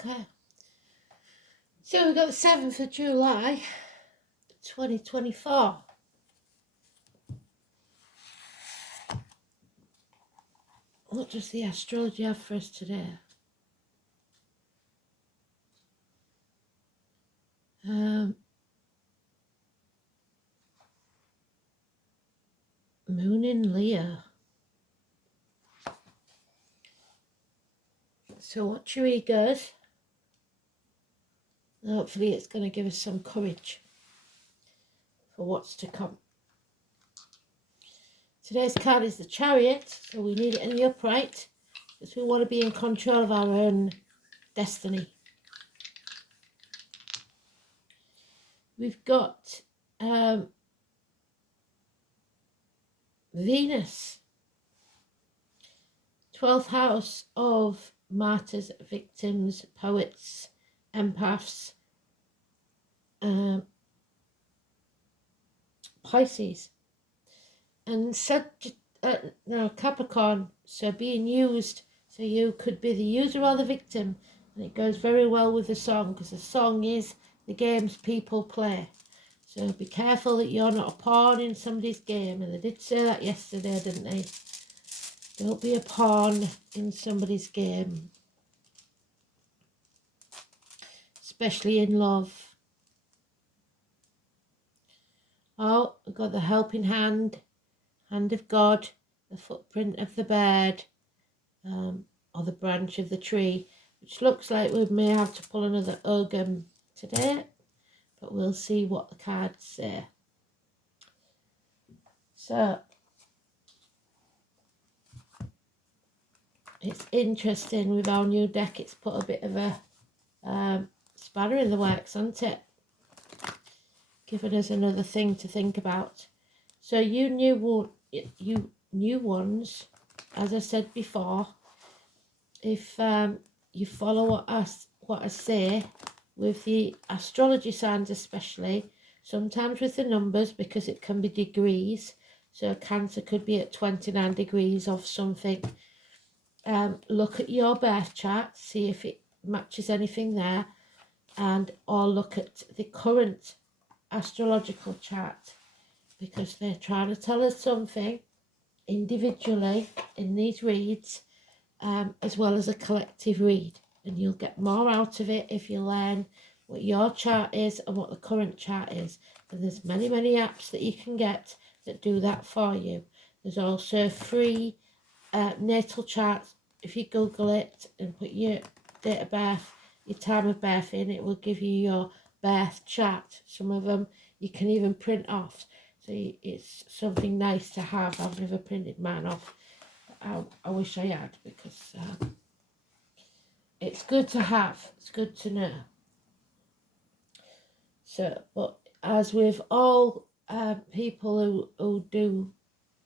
Okay. So we've got the 7th of July, 2024. What does the astrology have for us today? Moon in Leo. So watch your egos. Hopefully it's going to give us some courage for what's to come. Today's card is the Chariot, so we need it in the upright because we want to be in control of our own destiny. We've got Venus, 12th house of martyrs, victims, poets, empaths, Pisces, and Capricorn, so being used, so you could be the user or the victim, and it goes very well with the song because the song is the games people play. So be careful that you're not a pawn in somebody's game, and they did say that yesterday, didn't they? Don't be a pawn in somebody's game, especially in love. Oh, we've got the helping hand, hand of God, the footprint of the bird, or the branch of the tree, which looks like we may have to pull another Ogum today, but we'll see what the cards say. So, it's interesting with our new deck, it's put a bit of a spanner in the works, hasn't it? Giving us another thing to think about. So you new ones, as I said before, if you follow what I say with the astrology signs, especially sometimes with the numbers, because it can be degrees. So Cancer could be at 29 degrees of something. Look at your birth chart, see if it matches anything there, and or look at the current astrological chart, because they're trying to tell us something individually in these reads, as well as a collective read, and you'll get more out of it if you learn what your chart is and what the current chart is. And there's many apps that you can get that do that for you. There's also free natal charts. If you Google it and put your date of birth, your time of birth in, it will give you your birth chart. Some of them you can even print off, so it's something nice to have. I've never printed mine off. I wish I had, because it's good to have, it's good to know. So, but as with all people who do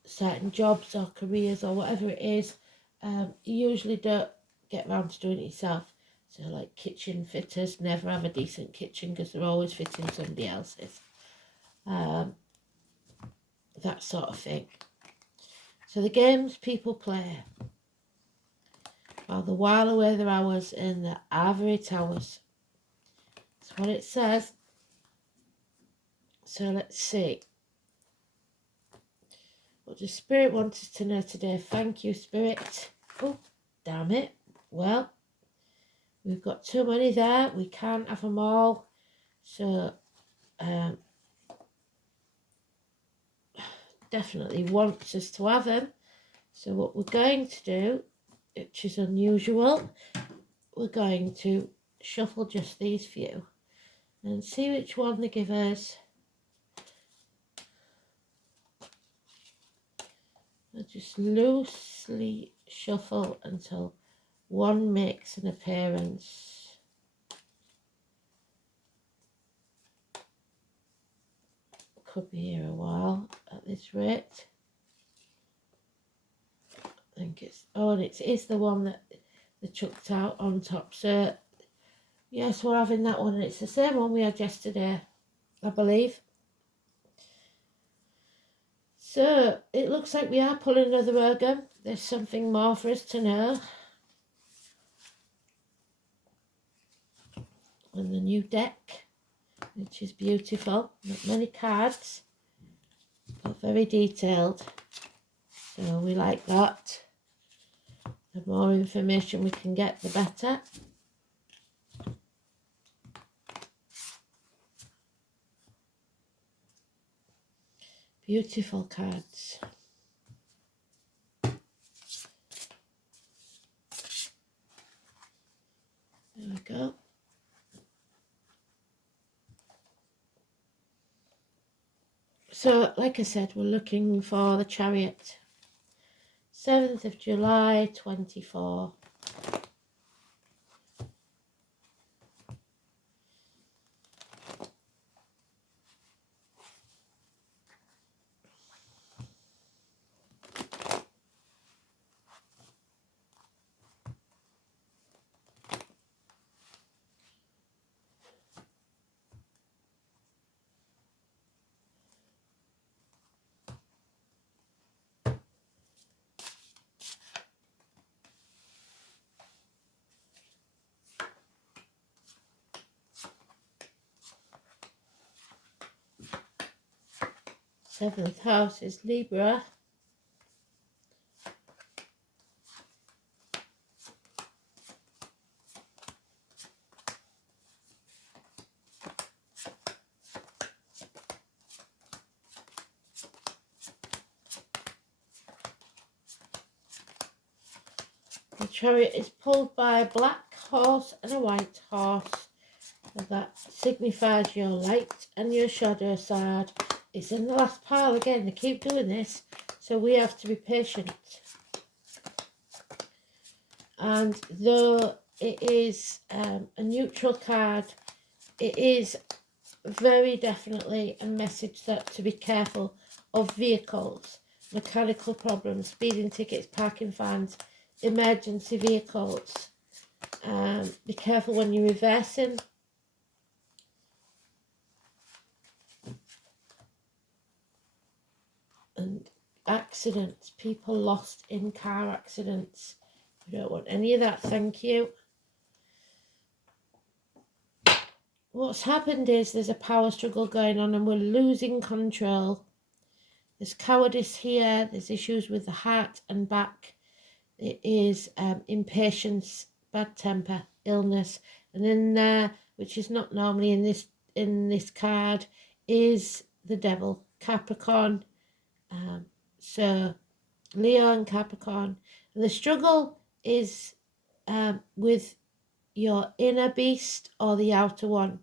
certain jobs or careers or whatever it is, you usually don't get around to doing it yourself. So like kitchen fitters never have a decent kitchen because they're always fitting somebody else's. That sort of thing. So the games people play, while they while away their hours in the ivory towers. That's what it says. So let's see. What does Spirit want us to know today? Thank you, Spirit. Oh, damn it. Well, we've got too many there. We can't have them all. So, definitely wants us to have them. So what we're going to do, which is unusual, we're going to shuffle just these few and see which one they give us. I'll just loosely shuffle until one makes an appearance. Could be here a while at this rate. I think it's, oh, and it is the one that they chucked out on top. So yes, we're having that one, and it's the same one we had yesterday, I believe. So it looks like we are pulling another Ogum. There's something more for us to know. on the new deck, which is beautiful. Not many cards, but very detailed. So we like that. The more information we can get, the better. Beautiful cards. There we go. So, like I said, we're looking for the Chariot. 7th of July, 24. Seventh house is Libra. The Chariot is pulled by a black horse and a white horse. So that signifies your light and your shadow side. It's in the last pile again. They keep doing this, so we have to be patient. And though it is a neutral card, it is very definitely a message that to be careful of vehicles, mechanical problems, speeding tickets, parking fines, emergency vehicles. Be careful when you're reversing. And accidents, people lost in car accidents. We don't want any of that, thank you. What's happened is there's a power struggle going on and we're losing control. There's cowardice here, there's issues with the heart and back. It is impatience, bad temper, illness. And in there, which is not normally in this card, is the devil, Capricorn. So Leo and Capricorn. And the struggle is with your inner beast or the outer one.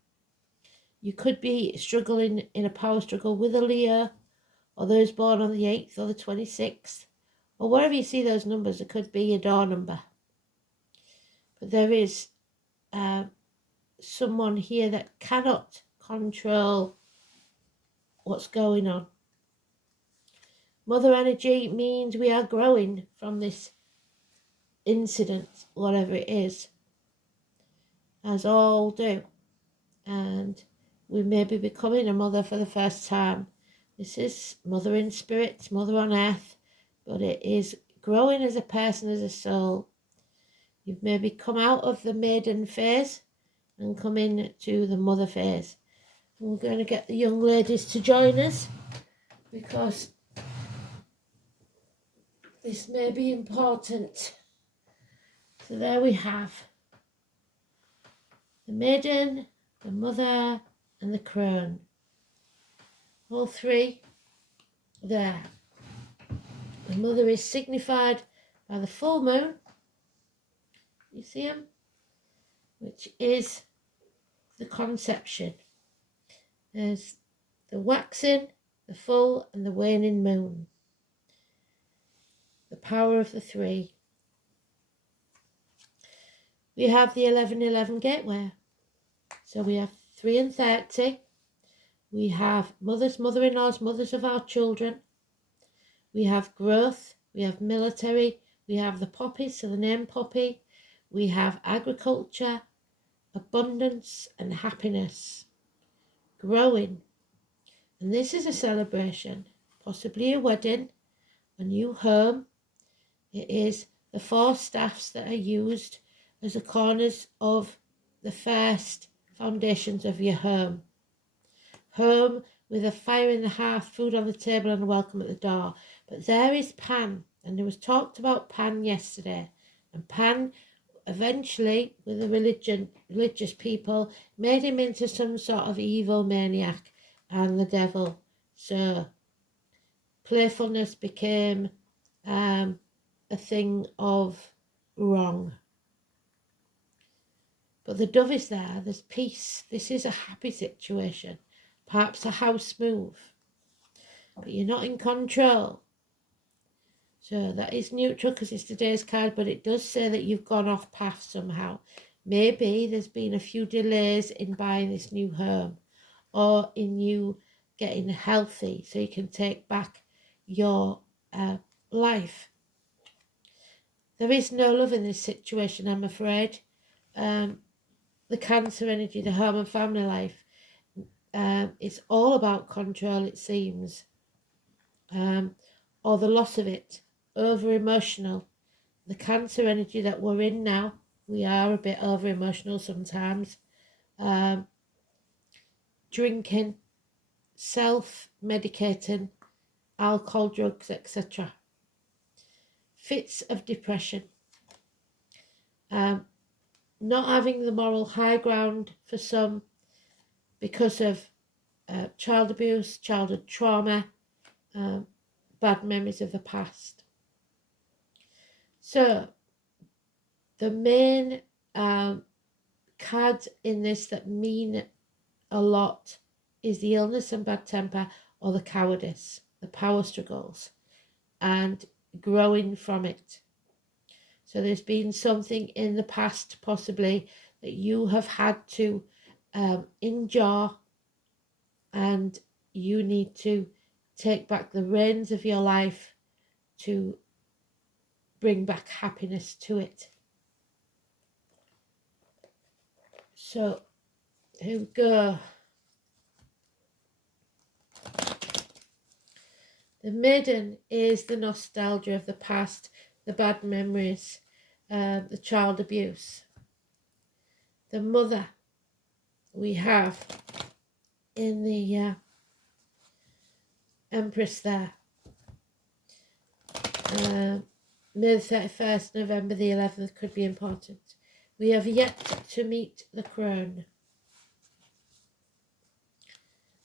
You could be struggling in a power struggle with a Leo, or those born on the 8th or the 26th, or wherever you see those numbers. It could be your door number. But there is someone here that cannot control what's going on. Mother energy means we are growing from this incident, whatever it is, as all do. And we may be becoming a mother for the first time. This is mother in spirit, mother on earth, but it is growing as a person, as a soul. You've maybe come out of the maiden phase and come into the mother phase. And we're going to get the young ladies to join us because this may be important. So there we have the maiden, the mother, and the crone. All three there. The mother is signified by the full moon. You see them? Which is the conception. There's the waxing, the full, and the waning moon. The power of the three. We have the 11-11 gateway. So we have 3 and 30. We have mothers, mother-in-laws, mothers of our children. We have growth. We have military. We have the poppy, so the name poppy. We have agriculture, abundance, and happiness. Growing. And this is a celebration, possibly a wedding, a new home. It is the 4 staffs that are used as the corners of the first foundations of your home. Home with a fire in the hearth, food on the table and a welcome at the door. But there is Pan, and there was talked about Pan yesterday. And Pan eventually, with the religious people, made him into some sort of evil maniac and the devil. So playfulness became a thing of wrong. But the dove is there, there's peace. This is a happy situation. Perhaps a house move. But you're not in control. So that is neutral because it's today's card, but it does say that you've gone off path somehow. Maybe there's been a few delays in buying this new home or in you getting healthy so you can take back your life. There is no love in this situation, I'm afraid. The Cancer energy, the home and family life, it's all about control, it seems, or the loss of it, over emotional. The Cancer energy that we're in now, we are a bit over emotional sometimes. Drinking, self-medicating, alcohol, drugs, etc. Fits of depression. Not having the moral high ground for some because of child abuse, childhood trauma, bad memories of the past. So the main cards in this that mean a lot is the illness and bad temper, or the cowardice, the power struggles, and growing from it. So there's been something in the past possibly that you have had to endure, and you need to take back the reins of your life to bring back happiness to it. So here we go. The Maiden is the nostalgia of the past, the bad memories, the child abuse. The Mother we have in the Empress there. May the 31st, November the 11th could be important. We have yet to meet the Crone.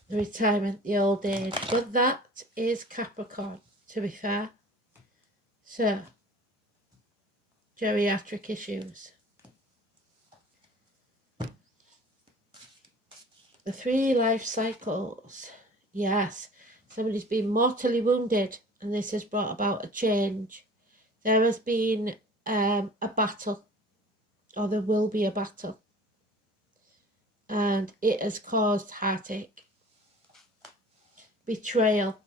The retirement, the old age. But that is Capricorn, to be fair. So, geriatric issues. The 3 life cycles. Yes, somebody's been mortally wounded and this has brought about a change. There has been a battle, or there will be a battle, and it has caused heartache, betrayal,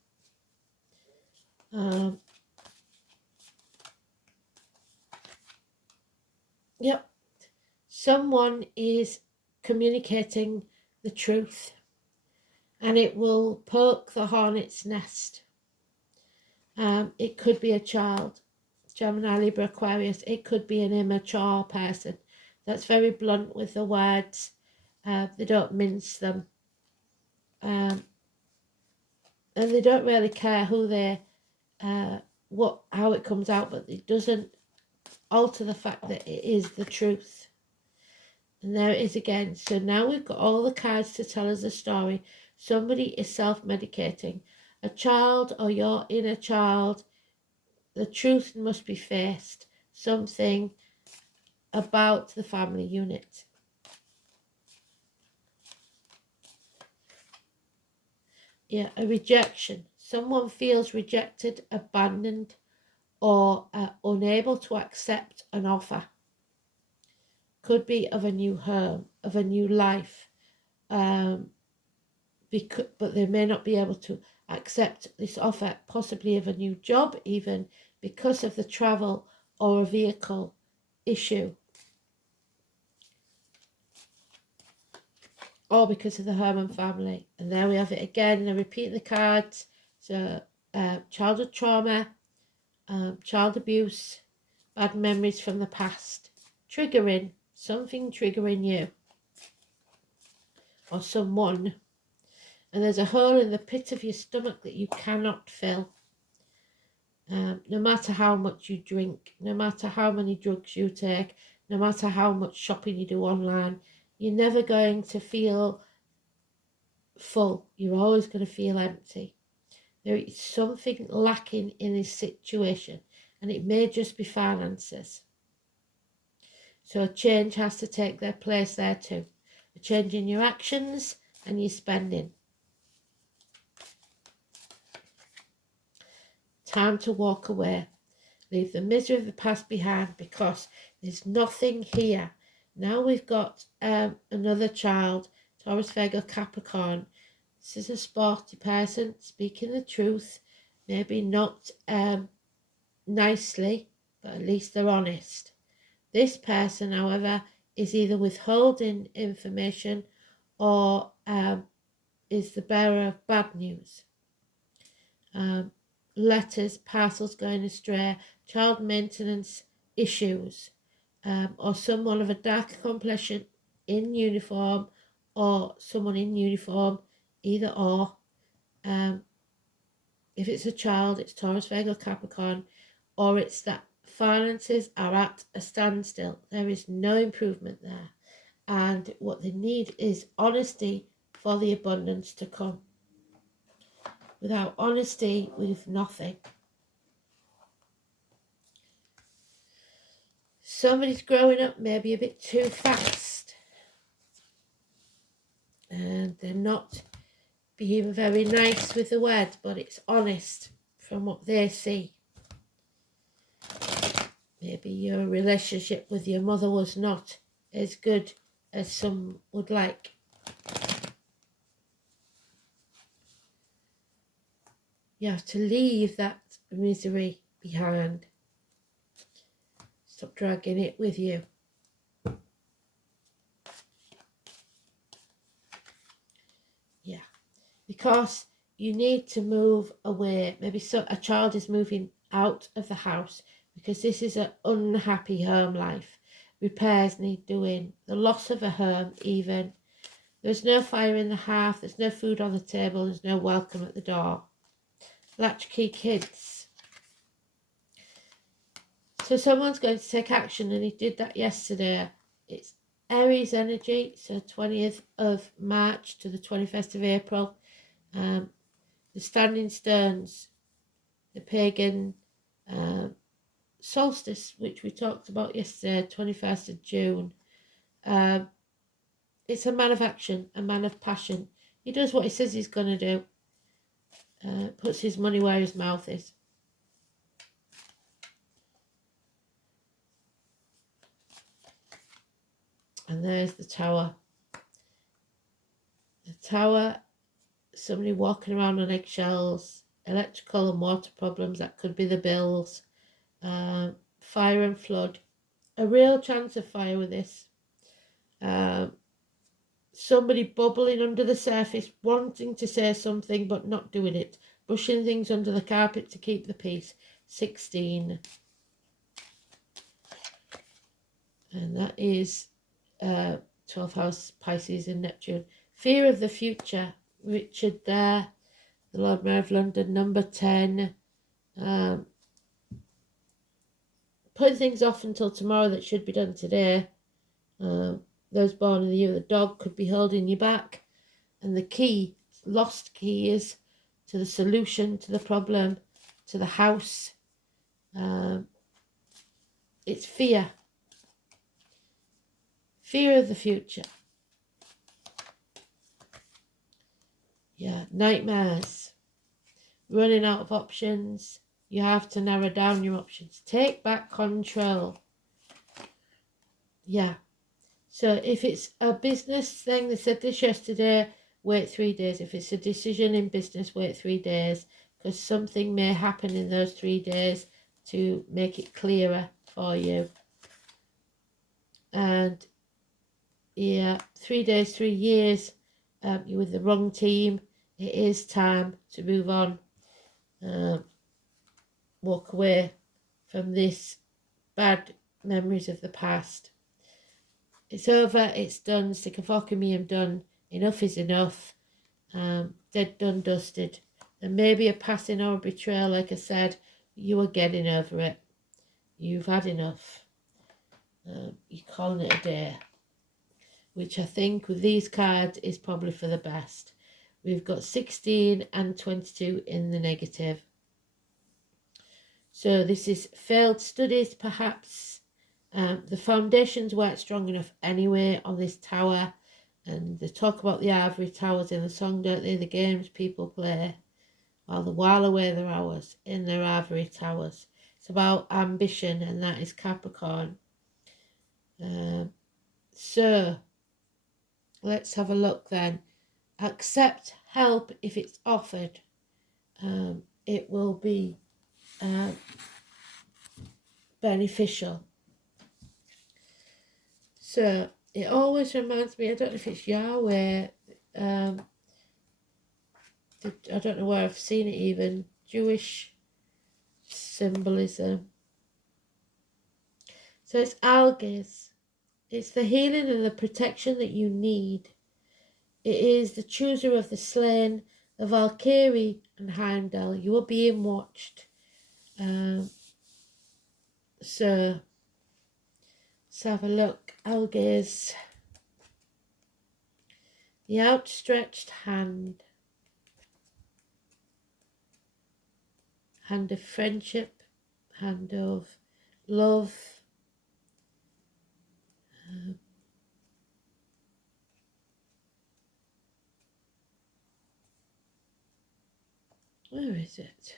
yep, someone is communicating the truth and it will poke the hornet's nest. It could be a child, Gemini, Libra, Aquarius. It could be an immature person that's very blunt with the words. They don't mince them. And they don't really care who they, how it comes out, but it doesn't alter the fact that it is the truth. And there it is again. So now we've got all the cards to tell us a story. Somebody is self-medicating. A child or your inner child. The truth must be faced. Something about the family unit. Yeah, a rejection. Someone feels rejected, abandoned, or unable to accept an offer. Could be of a new home, of a new life, but they may not be able to accept this offer, possibly of a new job even, because of the travel or a vehicle issue, or because of the home and family. And there we have it again, and I repeat the cards. So childhood trauma, child abuse, bad memories from the past, triggering, something triggering you. or someone, and there's a hole in the pit of your stomach that you cannot fill. No matter how much you drink, no matter how many drugs you take, no matter how much shopping you do online, you're never going to feel full. You're always going to feel empty. There is something lacking in this situation, and it may just be finances. So a change has to take their place there too. A change in your actions and your spending. Time to walk away. Leave the misery of the past behind, because there's nothing here. Now we've got another child, Taurus, Virgo, Capricorn. This is a sporty person, speaking the truth. Maybe not nicely, but at least they're honest. This person, however, is either withholding information or is the bearer of bad news. Letters, parcels going astray, child maintenance issues, or someone of a darker complexion in uniform, or someone in uniform, either or. If it's a child, it's Taurus, Virgo, Capricorn, or it's that finances are at a standstill. There is no improvement there. And what they need is honesty for the abundance to come. Without honesty, we've nothing. Somebody's growing up maybe a bit too fast, and they're not being very nice with the words, but it's honest from what they see. Maybe your relationship with your mother was not as good as some would like. You have to leave that misery behind. Stop dragging it with you. Yeah, because you need to move away. Maybe a child is moving out of the house because this is an unhappy home life. Repairs need doing. The loss of a home even. There's no fire in the hearth. There's no food on the table. There's no welcome at the door. Latchkey kids. So someone's going to take action, and he did that yesterday. It's Aries energy, so 20th of March to the 21st of April. The standing stones, the pagan solstice, which we talked about yesterday, 21st of June. It's a man of action, a man of passion. He does what he says he's going to do. Puts his money where his mouth is. And there's the tower. The tower, somebody walking around on eggshells, electrical and water problems, that could be the bills, fire and flood. A real chance of fire with this. Somebody bubbling under the surface, wanting to say something but not doing it, brushing things under the carpet to keep the peace. 16. And that is 12th house, Pisces and Neptune. Fear of the future, Richard there, the Lord Mayor of London, number 10. Putting things off until tomorrow that should be done today. Those born in the year of the dog could be holding you back. And the key, lost key, is to the solution to the problem, to the house. It's fear. Fear of the future. Yeah, nightmares. Running out of options. You have to narrow down your options. Take back control. Yeah. So if it's a business thing, they said this yesterday, wait 3 days. If it's a decision in business, wait 3 days, because something may happen in those 3 days to make it clearer for you. And yeah, 3 days, 3 years, you're with the wrong team. It is time to move on. Walk away from this bad memories of the past. It's over, it's done, stick a fork in me, I'm done. enough is enough. Dead, done, dusted. There may be a passing or a betrayal, like I said. You are getting over it. You've had enough. You're calling it a day, which I think with these cards is probably for the best. We've got 16 and 22 in the negative. So this is failed studies, perhaps. The foundations weren't strong enough anyway on this tower. And they talk about the ivory towers in the song, don't they? The games people play while they while away their hours in their ivory towers. It's about ambition, and that is Capricorn. So let's have a look then. Accept help if it's offered. It will be beneficial. So it always reminds me, I don't know if it's Yahweh, I don't know where I've seen it even, Jewish symbolism. So it's algae. It's the healing and the protection that you need. It is the chooser of the slain, the Valkyrie and Heimdall. You are being watched. So let's have a look. Algaze. The outstretched hand. Hand of friendship. Hand of love. Where is it?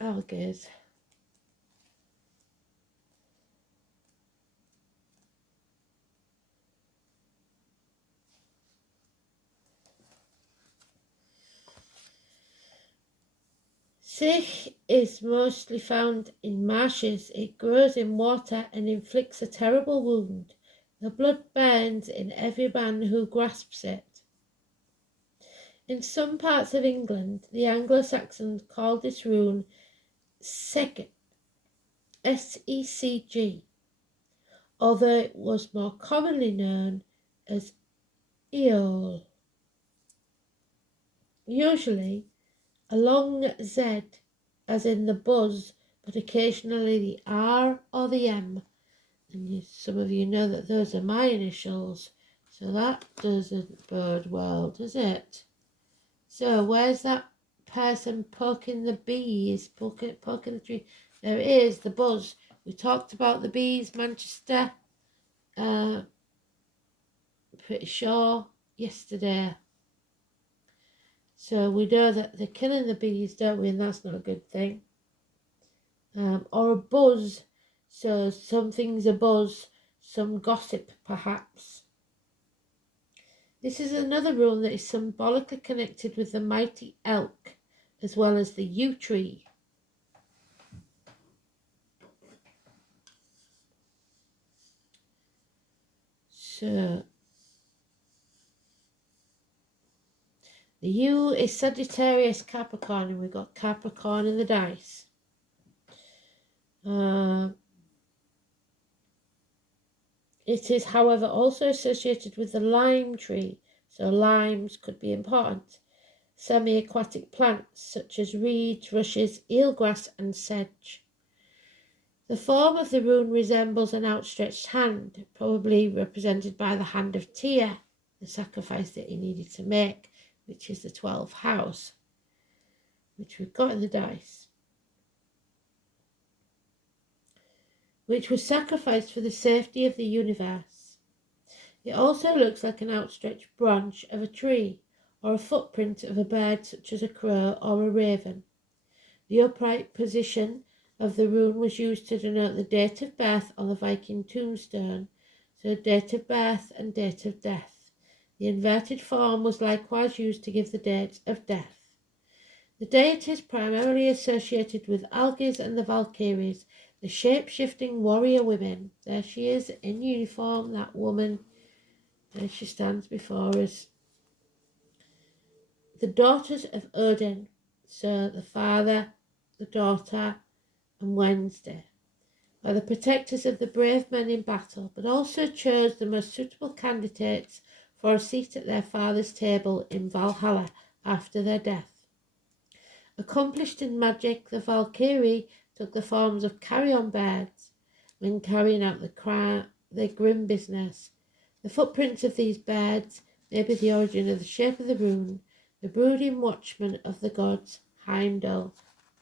Algaze. Sich is mostly found in marshes. It grows in water and inflicts a terrible wound. The blood burns in every man who grasps it. In some parts of England, the Anglo-Saxons called this rune Secg, S-E-C-G, although it was more commonly known as Eol. Usually a long Z, as in the buzz, but occasionally the R or the M. And some of you know that those are my initials, so that doesn't bode well, does it? So where's that person poking the bees, poking the tree? There it is, the buzz. We talked about the bees, Manchester, pretty sure, yesterday. So we know that they're killing the bees, don't we? And that's not a good thing. Or a buzz. So something's a buzz, some gossip perhaps. This is another rune that is symbolically connected with the mighty elk, as well as the yew tree. So the yew is Sagittarius Capricorn, and we've got Capricorn in the dice. It is, however, also associated with the lime tree, so limes could be important. Semi-aquatic plants such as reeds, rushes, eelgrass and sedge. The form of the rune resembles an outstretched hand, probably represented by the hand of Tyr, the sacrifice that he needed to make, which is the 12th house, which we've got in the dice, which was sacrificed for the safety of the universe. It also looks like an outstretched branch of a tree, or a footprint of a bird such as a crow or a raven. The upright position of the rune was used to denote the date of birth on the Viking tombstone, so date of birth and date of death. The inverted form was likewise used to give the date of death. The deity is primarily associated with Algis and the Valkyries, the shape-shifting warrior women. There she is in uniform, that woman. There she stands before us. The daughters of Odin, so the father, the daughter, and Wednesday. are the protectors of the brave men in battle, but also chose the most suitable candidates for a seat at their father's table in Valhalla after their death. Accomplished in magic, the Valkyrie took the forms of carrion birds when carrying out their grim business. The footprints of these birds may be the origin of the shape of the rune, the brooding watchman of the gods, Heimdall,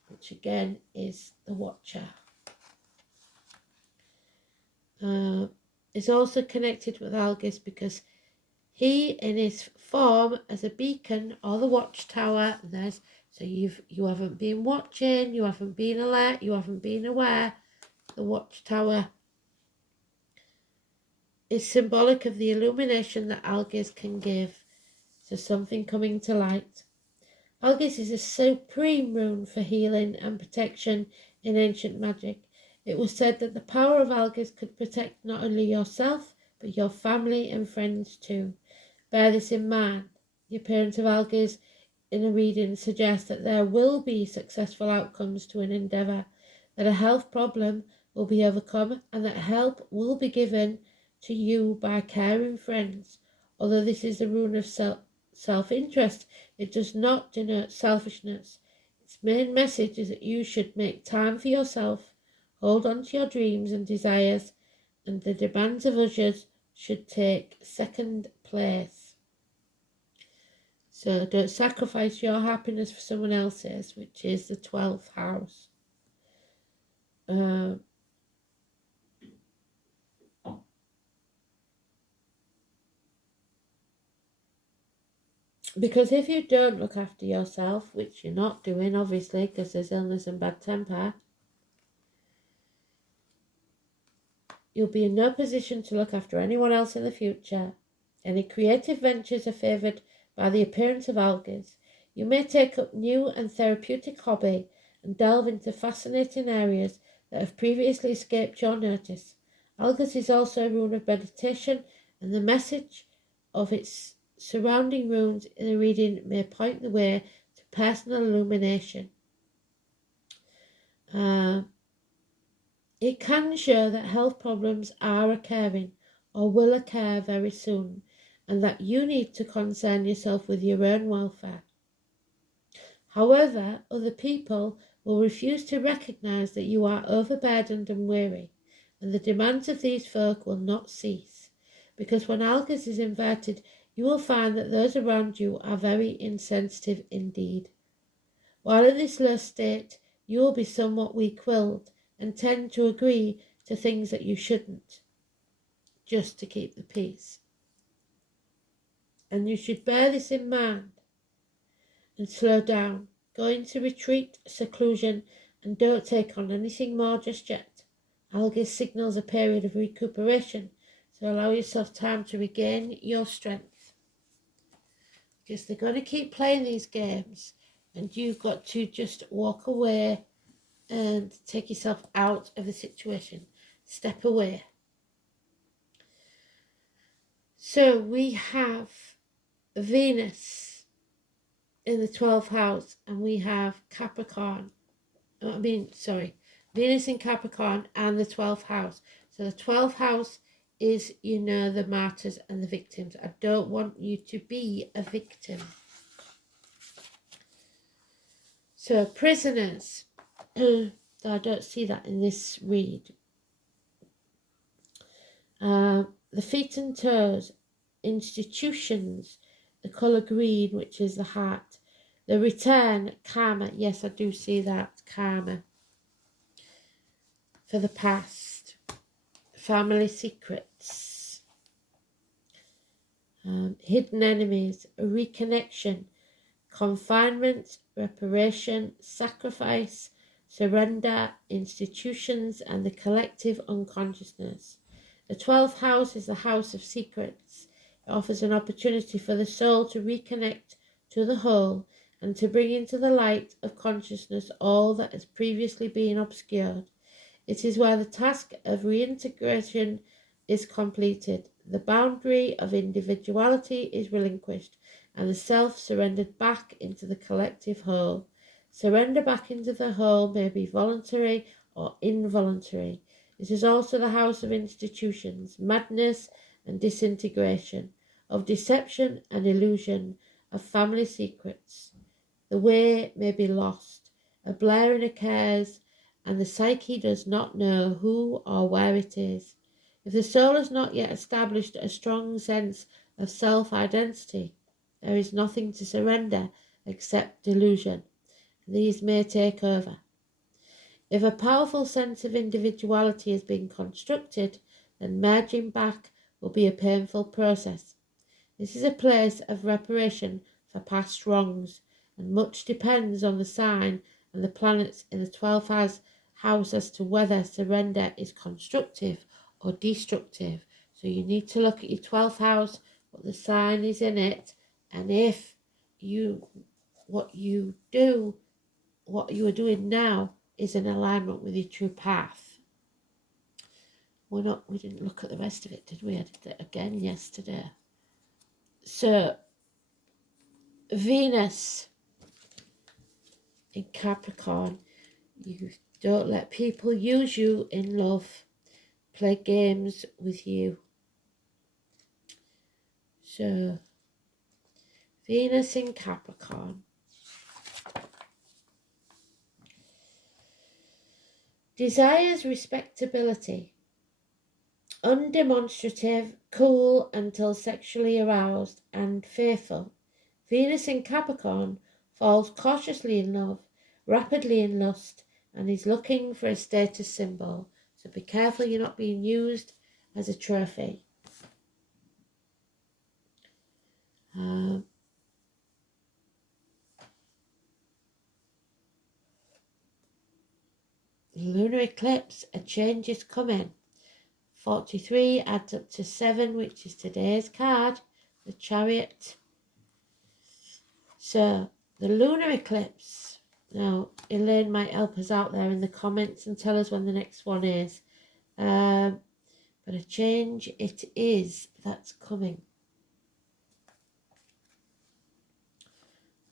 which again is the watcher. Is also connected with Algis because he, in his form as a beacon or the watchtower, so you haven't been watching, you haven't been alert, you haven't been aware. The watchtower is symbolic of the illumination that Algis can give, so something coming to light. Algis is a supreme rune for healing and protection in ancient magic. It was said that the power of Algis could protect not only yourself, but your family and friends too. Bear this in mind. The appearance of Algis in a reading suggests that there will be successful outcomes to an endeavour, that a health problem will be overcome, and that help will be given to you by caring friends. Although this is a rune of self-interest, it does not denote selfishness. Its main message is that you should make time for yourself, hold on to your dreams and desires, and the demands of others should take second place. So don't sacrifice your happiness for someone else's, which is the 12th house. Because if you don't look after yourself, which you're not doing, obviously, because there's illness and bad temper, you'll be in no position to look after anyone else in the future. Any creative ventures are favoured by the appearance of Algis. You may take up new and therapeutic hobby and delve into fascinating areas that have previously escaped your notice. Algis is also a rune of meditation, and the message of its surrounding runes in the reading may point the way to personal illumination. It can show that health problems are occurring or will occur very soon, and that you need to concern yourself with your own welfare. However, other people will refuse to recognise that you are overburdened and weary, and the demands of these folk will not cease, because when Algis is inverted, you will find that those around you are very insensitive indeed. While in this low state, you will be somewhat weak-willed and tend to agree to things that you shouldn't, just to keep the peace. And you should bear this in mind and slow down. Go into retreat, seclusion, and don't take on anything more just yet. Algis signals a period of recuperation, so allow yourself time to regain your strength. Because they're going to keep playing these games, and you've got to just walk away and take yourself out of the situation. Step away. So we have Venus in the 12th house, and we have Venus in Capricorn and the 12th house. So the 12th house is, the martyrs and the victims. I don't want you to be a victim. So prisoners, though I don't see that in this read. The feet and toes, institutions, the colour green, which is the heart. The return, karma. Yes, I do see that, karma. For the past. Family secrets. Hidden enemies, reconnection, confinement, reparation, sacrifice, surrender, institutions, and the collective unconsciousness. The 12th house is the house of secrets. It offers an opportunity for the soul to reconnect to the whole and to bring into the light of consciousness all that has previously been obscured. It is where the task of reintegration is completed. The boundary of individuality is relinquished, and the self surrendered back into the collective whole. Surrender back into the whole may be voluntary or involuntary. It is also the house of institutions, madness and disintegration, of deception and illusion, of family secrets. The way may be lost, a blur in a cares, and the psyche does not know who or where it is. If the soul has not yet established a strong sense of self-identity, there is nothing to surrender except delusion. These may take over. If a powerful sense of individuality has been constructed, then merging back will be a painful process. This is a place of reparation for past wrongs, and much depends on the sign and the planets in the 12th house as to whether surrender is constructive or destructive. So you need to look at your 12th house, what the sign is in it, and if what you are doing now is in alignment with your true path. We didn't look at the rest of it, did we? I did that again yesterday. So Venus in Capricorn, you don't let people use you in love, play games with you. So Venus in Capricorn. Desires respectability. Undemonstrative, cool until sexually aroused, and fearful. Venus in Capricorn falls cautiously in love, rapidly in lust, and is looking for a status symbol. So be careful you're not being used as a trophy. Lunar eclipse, a change is coming. 43 adds up to 7, which is today's card, the Chariot. So, the lunar eclipse. Now, Elaine might help us out there in the comments and tell us when the next one is. But a change it is that's coming.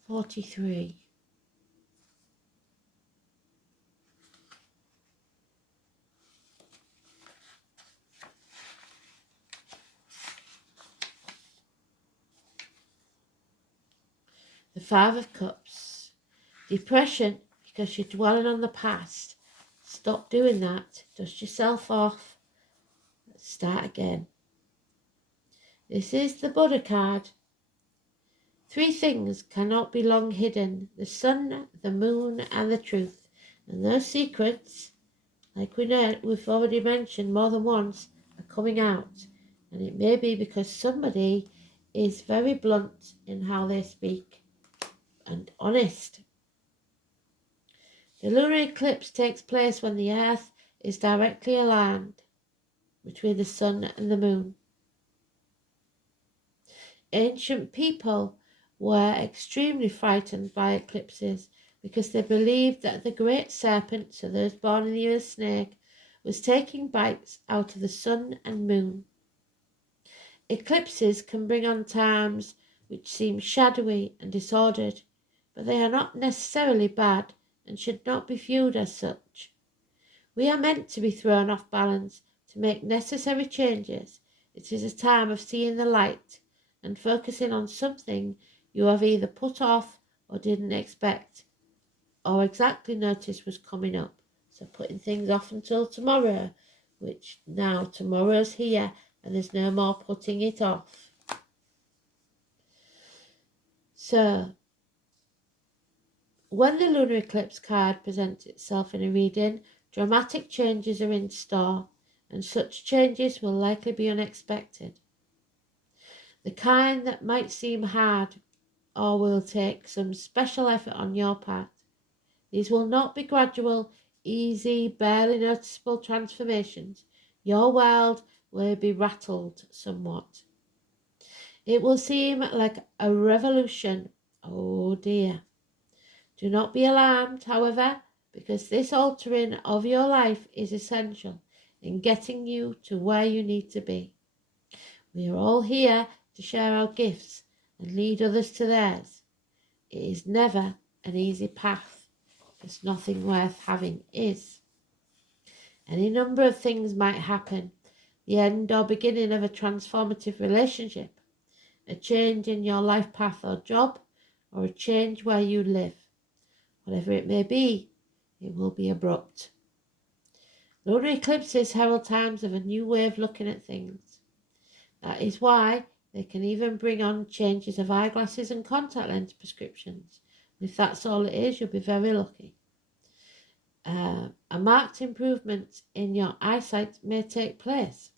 43. The Five of Cups. Depression, because you're dwelling on the past. Stop doing that. Dust yourself off. Let's start again. This is the Buddha card. 3 things cannot be long hidden: the sun, the moon, and the truth. And those secrets, like we've already mentioned more than once, are coming out. And it may be because somebody is very blunt in how they speak and honest. The lunar eclipse takes place when the earth is directly aligned between the sun and the moon. Ancient people were extremely frightened by eclipses because they believed that the great serpent, so those born in the year of the snake, was taking bites out of the sun and moon. Eclipses can bring on times which seem shadowy and disordered, but they are not necessarily bad and should not be viewed as such. We are meant to be thrown off balance to make necessary changes. It is a time of seeing the light and focusing on something you have either put off or didn't expect or exactly noticed was coming up. So putting things off until tomorrow, which now tomorrow's here and there's no more putting it off. So when the lunar eclipse card presents itself in a reading, dramatic changes are in store, and such changes will likely be unexpected. The kind that might seem hard or will take some special effort on your part. These will not be gradual, easy, barely noticeable transformations. Your world will be rattled somewhat. It will seem like a revolution. Oh dear. Do not be alarmed, however, because this altering of your life is essential in getting you to where you need to be. We are all here to share our gifts and lead others to theirs. It is never an easy path, because nothing worth having is. Any number of things might happen. The end or beginning of a transformative relationship, a change in your life path or job, or a change where you live. Whatever it may be, it will be abrupt. Lunar eclipses herald times of a new way of looking at things. That is why they can even bring on changes of eyeglasses and contact lens prescriptions. And if that's all it is, you'll be very lucky. A marked improvement in your eyesight may take place.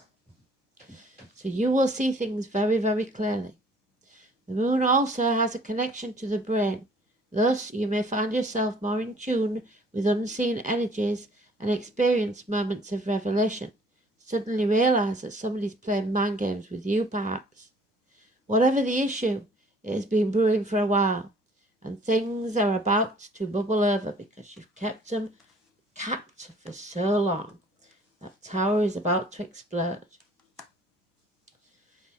So you will see things very, very clearly. The moon also has a connection to the brain. Thus, you may find yourself more in tune with unseen energies and experience moments of revelation. Suddenly realize that somebody's playing mind games with you, perhaps. Whatever the issue, it has been brewing for a while, and things are about to bubble over because you've kept them capped for so long. That tower is about to explode.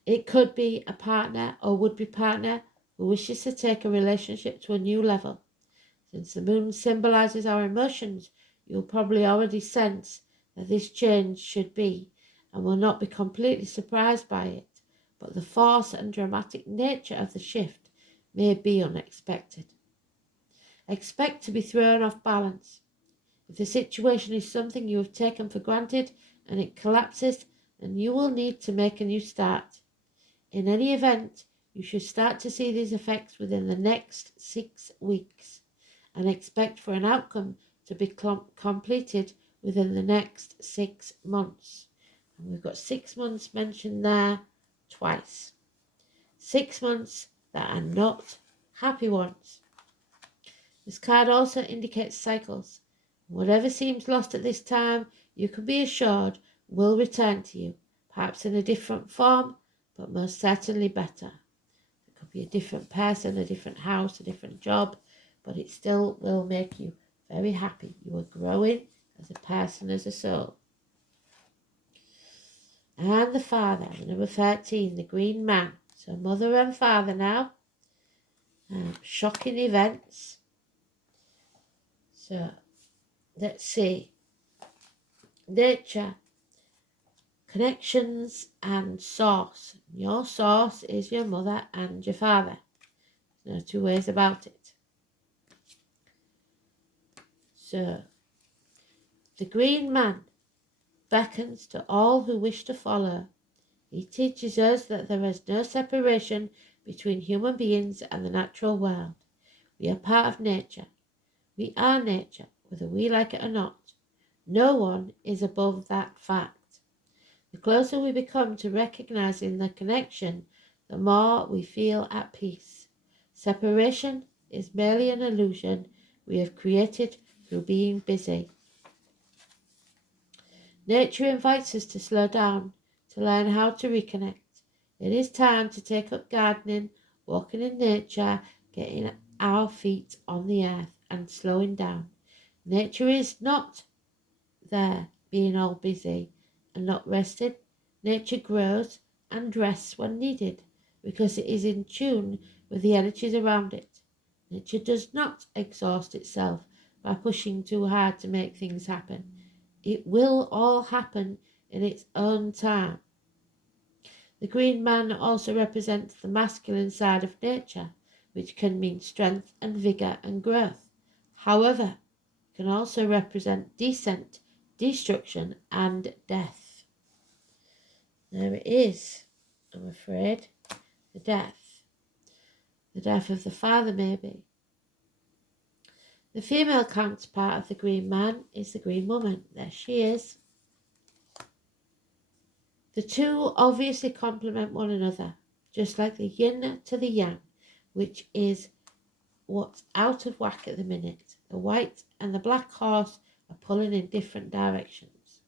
It could be a partner or would-be partner who wishes to take a relationship to a new level. Since the moon symbolizes our emotions, you'll probably already sense that this change should be and will not be completely surprised by it, but the force and dramatic nature of the shift may be unexpected. Expect to be thrown off balance. If the situation is something you have taken for granted and it collapses, then you will need to make a new start. In any event, you should start to see these effects within the next 6 weeks and expect for an outcome to be completed within the next 6 months. And we've got 6 months mentioned there twice. 6 months that are not happy ones. This card also indicates cycles. Whatever seems lost at this time, you can be assured will return to you, perhaps in a different form, but most certainly better. It could be a different person, a different house, a different job, but it still will make you very happy. You are growing as a person, as a soul. And the father, number 13, the green man. So mother and father now. Shocking events. So let's see. Nature, connections and source. Your source is your mother and your father. There are 2 ways about it. So, the green man beckons to all who wish to follow. He teaches us that there is no separation between human beings and the natural world. We are part of nature. We are nature, whether we like it or not. No one is above that fact. The closer we become to recognizing the connection, the more we feel at peace. Separation is merely an illusion we have created through being busy. Nature invites us to slow down, to learn how to reconnect. It is time to take up gardening, walking in nature, getting our feet on the earth and slowing down. Nature is not there being all busy and not rested. Nature grows and rests when needed because it is in tune with the energies around it. Nature does not exhaust itself by pushing too hard to make things happen. It will all happen in its own time. The green man also represents the masculine side of nature, which can mean strength and vigour and growth. However, it can also represent descent, destruction and death. There it is, I'm afraid, the death. The death of the father, maybe. The female counterpart of the green man is the green woman. There she is. The two obviously complement one another, just like the yin to the yang, which is what's out of whack at the minute. The white and the black horse are pulling in different directions.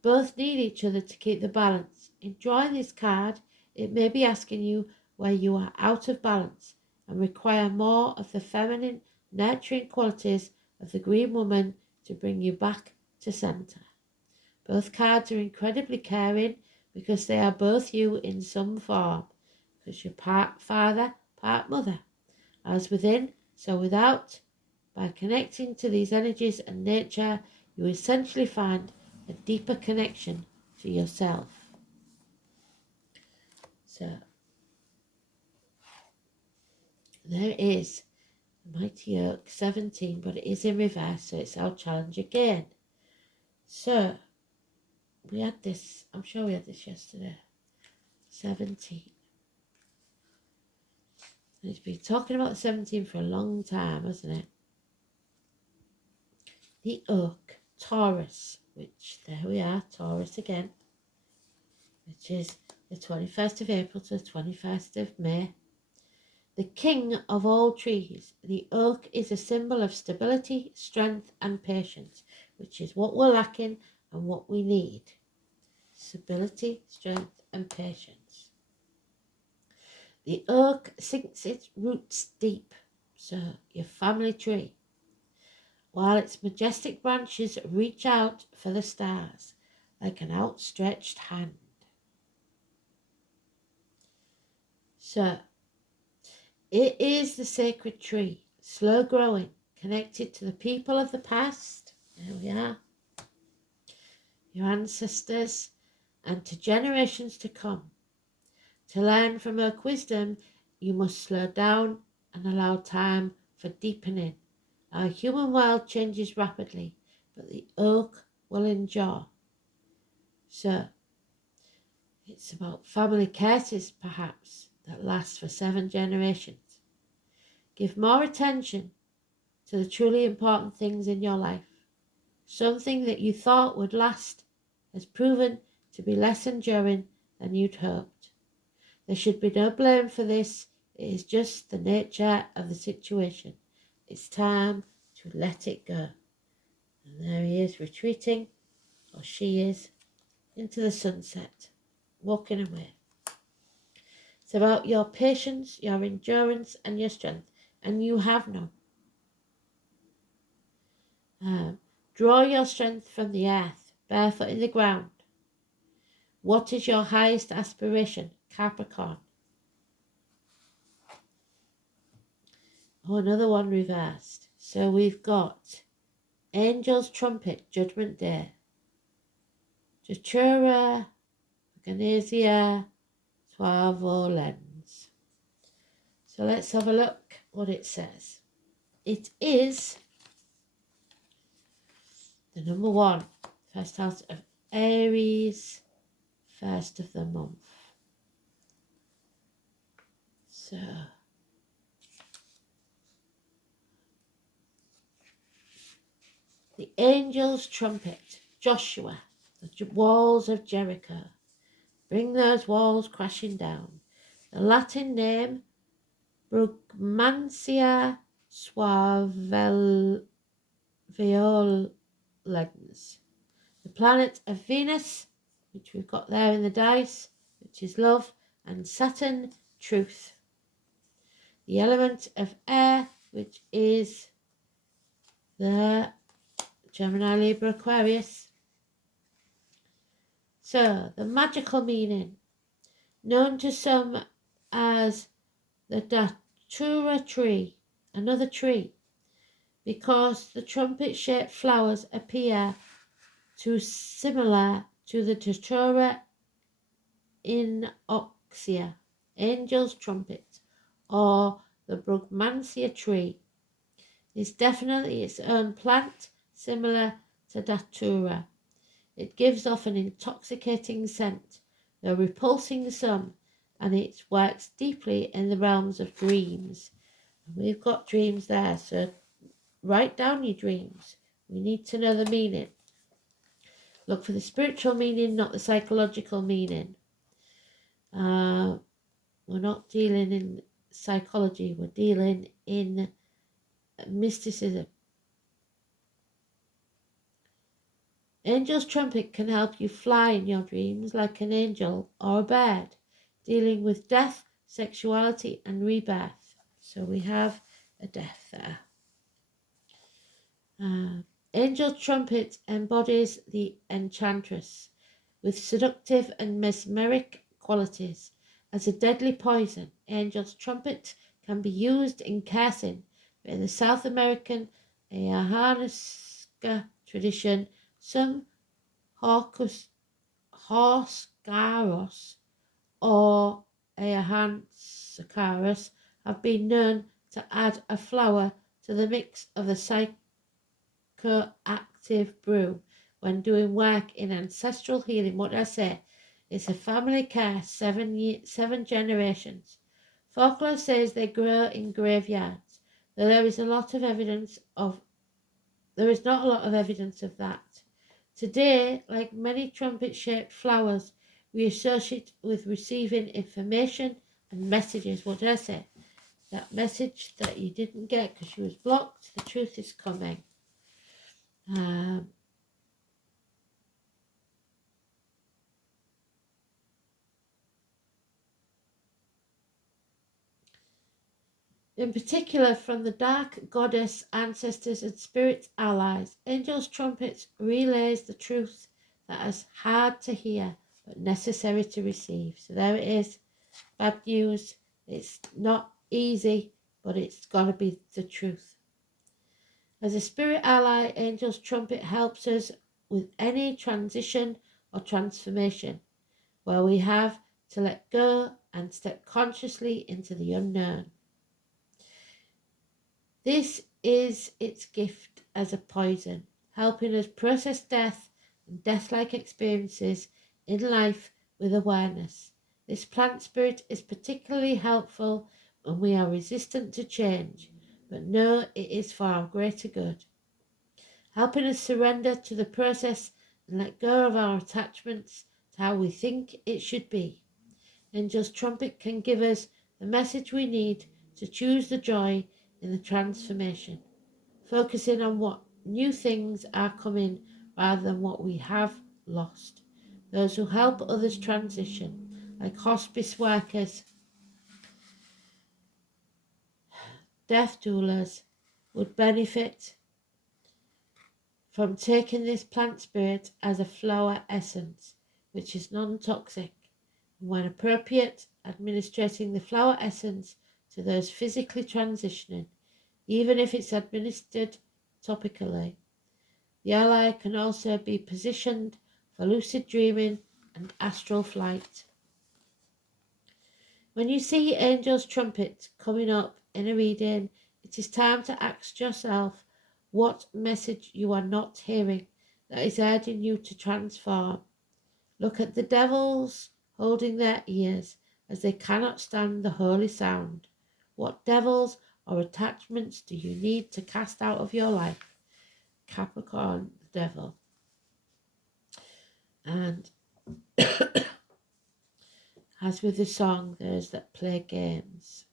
Both need each other to keep the balance. In drawing this card, it may be asking you where you are out of balance and require more of the feminine, nurturing qualities of the green woman to bring you back to centre. Both cards are incredibly caring because they are both you in some form, because you're part father, part mother. As within, so without, By connecting to these energies and nature, you essentially find a deeper connection to yourself. So, there it is, the Mighty Oak 17, but it is in reverse, so it's our challenge again. So, we had this, I'm sure we had this yesterday, 17. And it's been talking about 17 for a long time, hasn't it? The Oak, Taurus, which, there we are, Taurus again, which is the 21st of April to the 21st of May. The king of all trees, the oak is a symbol of stability, strength and patience, which is what we're lacking and what we need. Stability, strength and patience. The oak sinks its roots deep, so your family tree, while its majestic branches reach out for the stars like an outstretched hand. So, it is the sacred tree, slow growing, connected to the people of the past. There we are. Your ancestors and to generations to come. To learn from oak wisdom, you must slow down and allow time for deepening. Our human world changes rapidly, but the oak will endure. So, it's about family curses, perhaps, that last for 7 generations. Give more attention to the truly important things in your life. Something that you thought would last has proven to be less enduring than you'd hoped. There should be no blame for this. It is just the nature of the situation. It's time to let it go. And there he is retreating, or she is, into the sunset, walking away. It's about your patience, your endurance and your strength, and you have none. Draw your strength from the earth, barefoot in the ground. What is your highest aspiration, Capricorn? Oh, another one reversed. So we've got Angel's Trumpet, Judgment Day. Datura, Ganesia, Suavo Lens. So let's have a look what it says. It is the number 1, first house of Aries, first of the month. So the angel's trumpet, Joshua, the walls of Jericho. Bring those walls crashing down. The Latin name, Brugmansia suaveolens. The planet of Venus, which we've got there in the dice, which is love, and Saturn, truth. The element of air, which is the Gemini, Libra, Aquarius. So, the magical meaning, known to some as the Datura tree, another tree, because the trumpet-shaped flowers appear too similar to the Datura inoxia, angel's trumpet, or the Brugmansia tree. It's definitely its own plant, similar to Datura. It gives off an intoxicating scent, though repulsing some, and it works deeply in the realms of dreams. And we've got dreams there, so write down your dreams. We need to know the meaning. Look for the spiritual meaning, not the psychological meaning. We're not dealing in psychology, we're dealing in mysticism. Angel's trumpet can help you fly in your dreams like an angel or a bird, dealing with death, sexuality and rebirth. So we have a death there. Angel's trumpet embodies the enchantress with seductive and mesmeric qualities. As a deadly poison, Angel's trumpet can be used in cursing, but in the South American Ayahuasca tradition, some Horsegaros or Ayahuascaros have been known to add a flower to the mix of the psychoactive brew when doing work in ancestral healing. What did I say? It's a family care, 7 generations. Folklore says they grow in graveyards, though there is not a lot of evidence of that. Today, like many trumpet-shaped flowers, we associate with receiving information and messages. What did I say? That message that you didn't get because you was blocked, the truth is coming. In particular, from the dark goddess ancestors and spirit allies, angels' trumpets relays the truth that is hard to hear but necessary to receive. So there it is. Bad news. It's not easy, but it's got to be the truth. As a spirit ally, angels' trumpet helps us with any transition or transformation where we have to let go and step consciously into the unknown. This is its gift as a poison, helping us process death and death-like experiences in life with awareness. This plant spirit is particularly helpful when we are resistant to change, but know it is for our greater good, helping us surrender to the process and let go of our attachments to how we think it should be. Angel's trumpet can give us the message we need to choose the joy in the transformation, focusing on what new things are coming rather than what we have lost. Those who help others transition, like hospice workers, death doulas, would benefit from taking this plant spirit as a flower essence, which is non-toxic, and when appropriate, administrating the flower essence to those physically transitioning, even if it's administered topically. The ally can also be positioned for lucid dreaming and astral flight. When you see Angel's trumpet coming up in a reading, it is time to ask yourself what message you are not hearing that is urging you to transform. Look at the devils holding their ears as they cannot stand the holy sound. What devils or attachments do you need to cast out of your life? Capricorn, the devil. And as with the song, those that play games.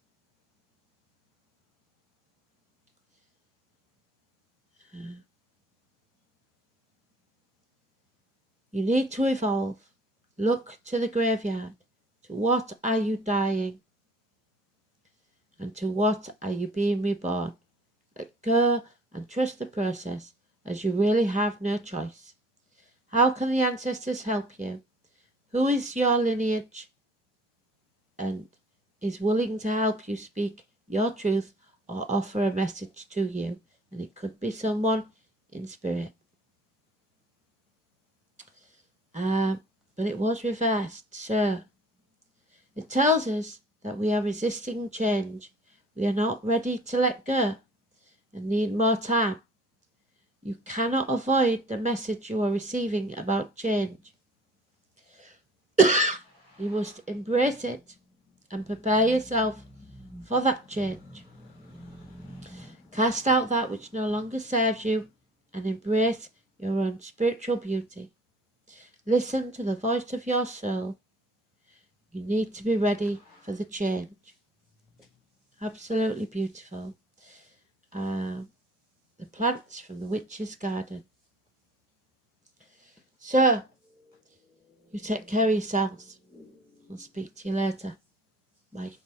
You need to evolve. Look to the graveyard. To what are you dying? And to what are you being reborn? Let go and trust the process, as you really have no choice. How can the ancestors help you? Who is your lineage and is willing to help you speak your truth or offer a message to you? And it could be someone in spirit. But it was reversed. So it tells us that we are resisting change. We are not ready to let go and need more time. You cannot avoid the message you are receiving about change. You must embrace it and prepare yourself for that change. Cast out that which no longer serves you and embrace your own spiritual beauty. Listen to the voice of your soul. You need to be ready for the change. Absolutely beautiful. The plants from the witch's garden. So, you take care of yourselves. I'll speak to you later. Bye.